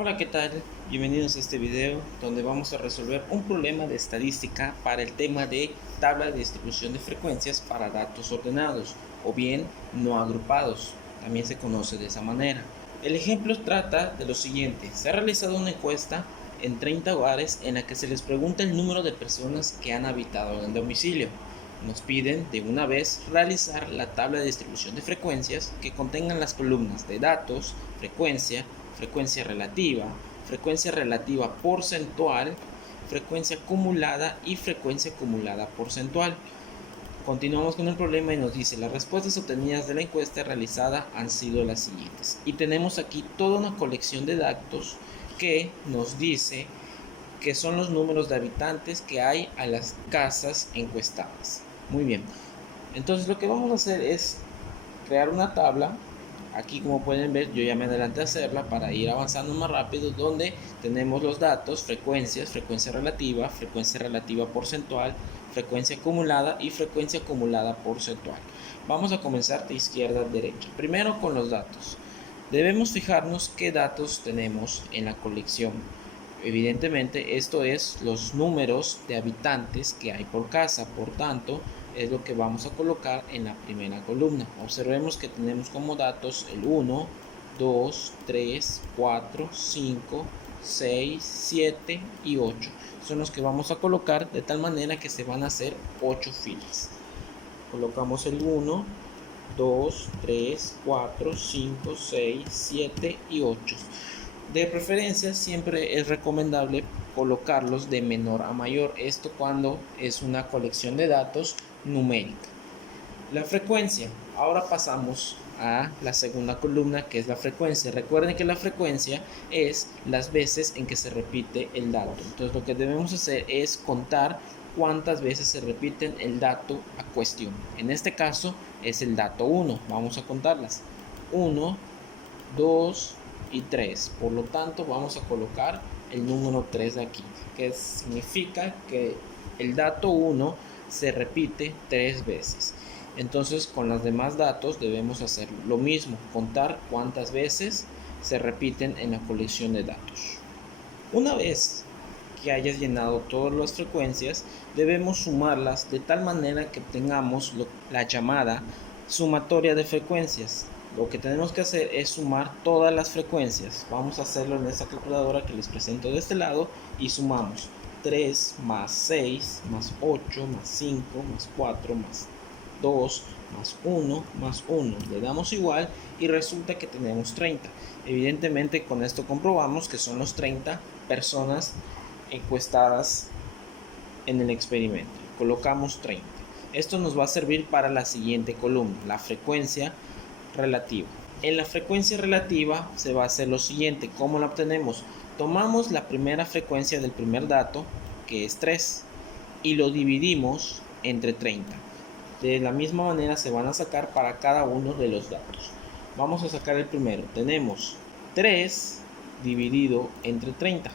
Hola, ¿qué tal? Bienvenidos a este video donde vamos a resolver un problema de estadística para el tema de tabla de distribución de frecuencias para datos ordenados o bien no agrupados, también se conoce de esa manera. El ejemplo trata de lo siguiente: se ha realizado una encuesta en 30 hogares en la que se les pregunta el número de personas que han habitado en el domicilio. Nos piden de una vez realizar la tabla de distribución de frecuencias que contengan las columnas de datos, frecuencia, frecuencia relativa porcentual, frecuencia acumulada y frecuencia acumulada porcentual. Continuamos con el problema y nos dice: las respuestas obtenidas de la encuesta realizada han sido las siguientes. Y tenemos aquí toda una colección de datos que nos dice que son los números de habitantes que hay a las casas encuestadas. Muy bien, entonces lo que vamos a hacer es crear una tabla. Aquí, como pueden ver, yo ya me adelanté a hacerla para ir avanzando más rápido, donde tenemos los datos, frecuencias, frecuencia relativa porcentual, frecuencia acumulada y frecuencia acumulada porcentual. Vamos a comenzar de izquierda a derecha. Primero con los datos. Debemos fijarnos qué datos tenemos en la colección. Evidentemente, esto es los números de habitantes que hay por casa, por tanto es lo que vamos a colocar en la primera columna. Observemos que tenemos como datos el 1, 2, 3, 4, 5, 6, 7 y 8. Son los que vamos a colocar de tal manera que se van a hacer 8 filas. Colocamos el 1, 2, 3, 4, 5, 6, 7 y 8. De preferencia siempre es recomendable colocarlos de menor a mayor, esto cuando es una colección de datos numérica. La frecuencia. Ahora pasamos a la segunda columna, que es la frecuencia. Recuerden que la frecuencia es las veces en que se repite el dato. Entonces lo que debemos hacer es contar cuántas veces se repiten el dato a cuestión. En este caso es el dato 1. Vamos a contarlas. 1, 2 y 3. Por lo tanto, vamos a colocar el número 3 de aquí, que significa que el dato 1 se repite 3 veces. Entonces, con los demás datos debemos hacer lo mismo, contar cuántas veces se repiten en la colección de datos. Una vez que hayas llenado todas las frecuencias, debemos sumarlas de tal manera que tengamos la llamada sumatoria de frecuencias. Lo que tenemos que hacer es sumar todas las frecuencias. Vamos a hacerlo en esta calculadora que les presento de este lado y sumamos 3 más 6 más 8 más 5 más 4 más 2 más 1 más 1. Le damos igual y resulta que tenemos 30. Evidentemente con esto comprobamos que son los 30 personas encuestadas en el experimento. Colocamos 30. Esto nos va a servir para la siguiente columna, la frecuencia relativa. En la frecuencia relativa se va a hacer lo siguiente. ¿Cómo la obtenemos? Tomamos la primera frecuencia del primer dato, que es 3, y lo dividimos entre 30. De la misma manera se van a sacar para cada uno de los datos. Vamos a sacar el primero. Tenemos 3 dividido entre 30.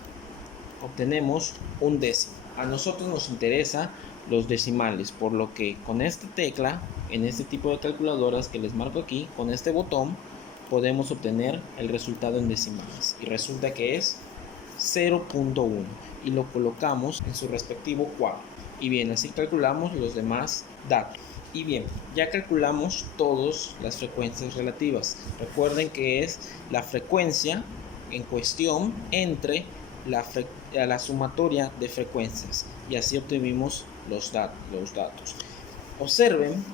Obtenemos un décimo. A nosotros nos interesa los decimales, por lo que con esta tecla, en este tipo de calculadoras que les marco aquí, con este botón podemos obtener el resultado en decimales y resulta que es 0.1 y lo colocamos en su respectivo cuadro. Y bien, así calculamos los demás datos. Y bien, ya calculamos todas las frecuencias relativas. Recuerden que es la frecuencia en cuestión entre la sumatoria de frecuencias, y así obtuvimos los datos. Observen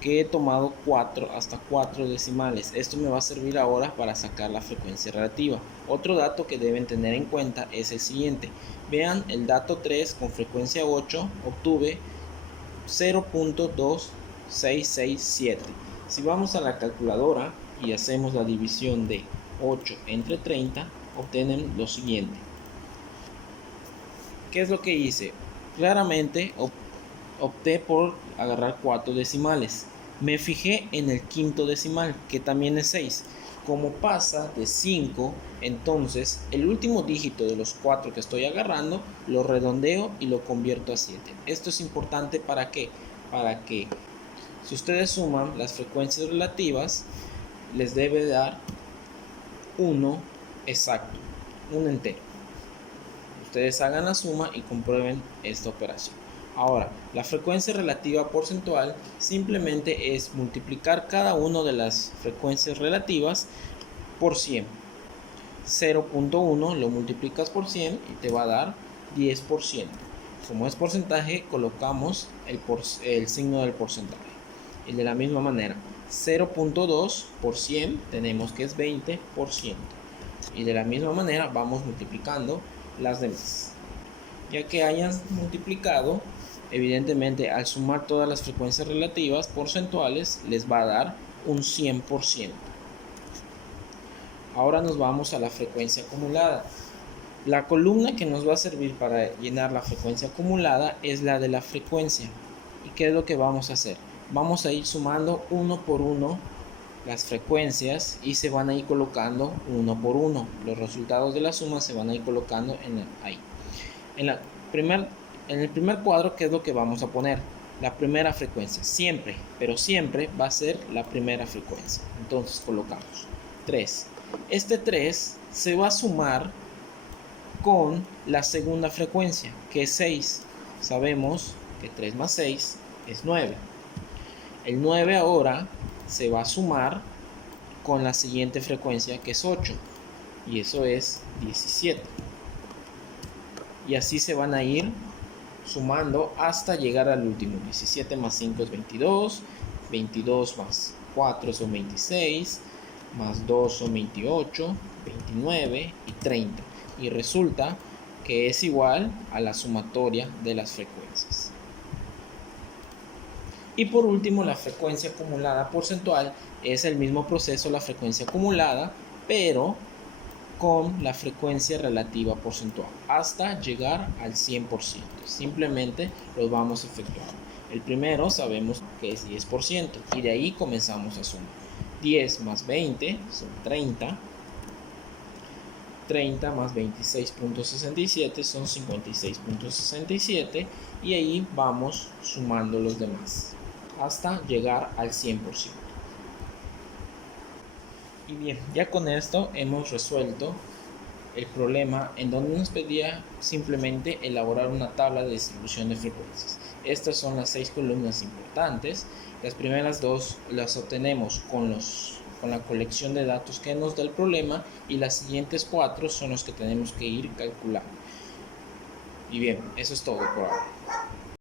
que he tomado hasta 4 decimales. Esto me va a servir ahora para sacar la frecuencia relativa. Otro dato que deben tener en cuenta es el siguiente. Vean el dato 3 con frecuencia 8, obtuve 0.2667. Si vamos a la calculadora y hacemos la división de 8 entre 30, obtienen lo siguiente. ¿Qué es lo que hice? Claramente opté por agarrar 4 decimales. Me fijé en el quinto decimal, que también es 6. Como pasa de 5, entonces el último dígito de los 4 que estoy agarrando lo redondeo y lo convierto a 7. Esto es importante ¿para qué? Para que si ustedes suman las frecuencias relativas, les debe dar 1 exacto, un entero. Ustedes hagan la suma y comprueben esta operación. Ahora, la frecuencia relativa porcentual simplemente es multiplicar cada una de las frecuencias relativas por 100. 0.1 lo multiplicas por 100 y te va a dar 10%. Como es porcentaje, colocamos el signo del porcentaje. Y de la misma manera, 0.2 por 100 tenemos que es 20%. Y de la misma manera vamos multiplicando las demás. Ya que hayan multiplicado, evidentemente al sumar todas las frecuencias relativas porcentuales les va a dar un 100%. Ahora nos vamos a la frecuencia acumulada. La columna que nos va a servir para llenar la frecuencia acumulada es la de la frecuencia. ¿Y qué es lo que vamos a hacer? Vamos a ir sumando uno por uno las frecuencias y se van a ir colocando uno por uno. Los resultados de la suma se van a ir colocando ahí. En el primer cuadro, ¿qué es lo que vamos a poner? La primera frecuencia. Siempre, pero siempre va a ser la primera frecuencia. Entonces colocamos 3. Este 3 se va a sumar con la segunda frecuencia, que es 6. Sabemos que 3 más 6 es 9. El 9 ahora se va a sumar con la siguiente frecuencia, que es 8. Y eso es 17. Y así se van a ir sumando hasta llegar al último. 17 más 5 es 22. 22 más 4 son 26. Más 2 son 28. 29 y 30. Y resulta que es igual a la sumatoria de las frecuencias. Y por último, la frecuencia acumulada porcentual es el mismo proceso, la frecuencia acumulada, pero con la frecuencia relativa porcentual hasta llegar al 100%. Simplemente los vamos efectuando. El primero sabemos que es 10% y de ahí comenzamos a sumar. 10 más 20 son 30. 30 más 26.67 son 56.67 y ahí vamos sumando los demás hasta llegar al 100%. Y bien, ya con esto hemos resuelto el problema en donde nos pedía simplemente elaborar una tabla de distribución de frecuencias. Estas son las 6 columnas importantes. Las primeras 2 las obtenemos con la colección de datos que nos da el problema y las siguientes 4 son los que tenemos que ir calculando. Y bien, eso es todo por ahora.